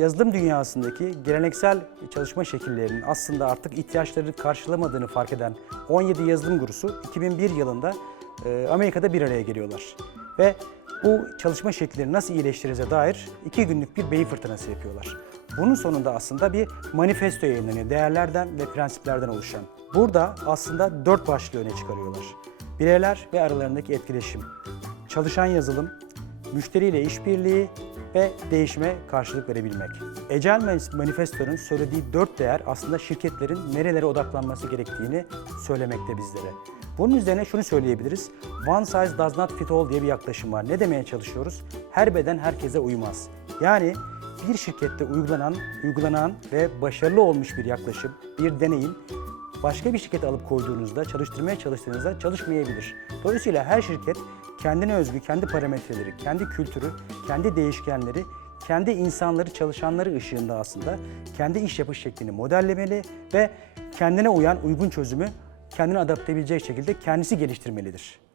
Yazılım dünyasındaki geleneksel çalışma şekillerinin aslında artık ihtiyaçları karşılamadığını fark eden 17 yazılım gurusu 2001 yılında e, Amerika'da bir araya geliyorlar. Ve bu çalışma şekilleri nasıl iyileştiririze dair iki günlük bir beyin fırtınası yapıyorlar. Bunun sonunda aslında bir manifesto yayınlanıyor, değerlerden ve prensiplerden oluşan. Burada aslında dört başlığı öne çıkarıyorlar. Bireyler ve aralarındaki etkileşim, çalışan yazılım, müşteriyle işbirliği ve değişime karşılık verebilmek. Ecel Manifesto'nun söylediği dört değer aslında şirketlerin nerelere odaklanması gerektiğini söylemekte bizlere. Bunun üzerine şunu söyleyebiliriz. One size does not fit all diye bir yaklaşım var. Ne demeye çalışıyoruz? Her beden herkese uymaz. Yani bir şirkette uygulanan, uygulanan ve başarılı olmuş bir yaklaşım, bir deneyim başka bir şirkete alıp koyduğunuzda, çalıştırmaya çalıştığınızda çalışmayabilir. Dolayısıyla her şirket kendine özgü, kendi parametreleri, kendi kültürü, kendi değişkenleri, kendi insanları, çalışanları ışığında aslında kendi iş yapış şeklini modellemeli ve kendine uyan uygun çözümü kendine adapte edebilecek şekilde kendisi geliştirmelidir.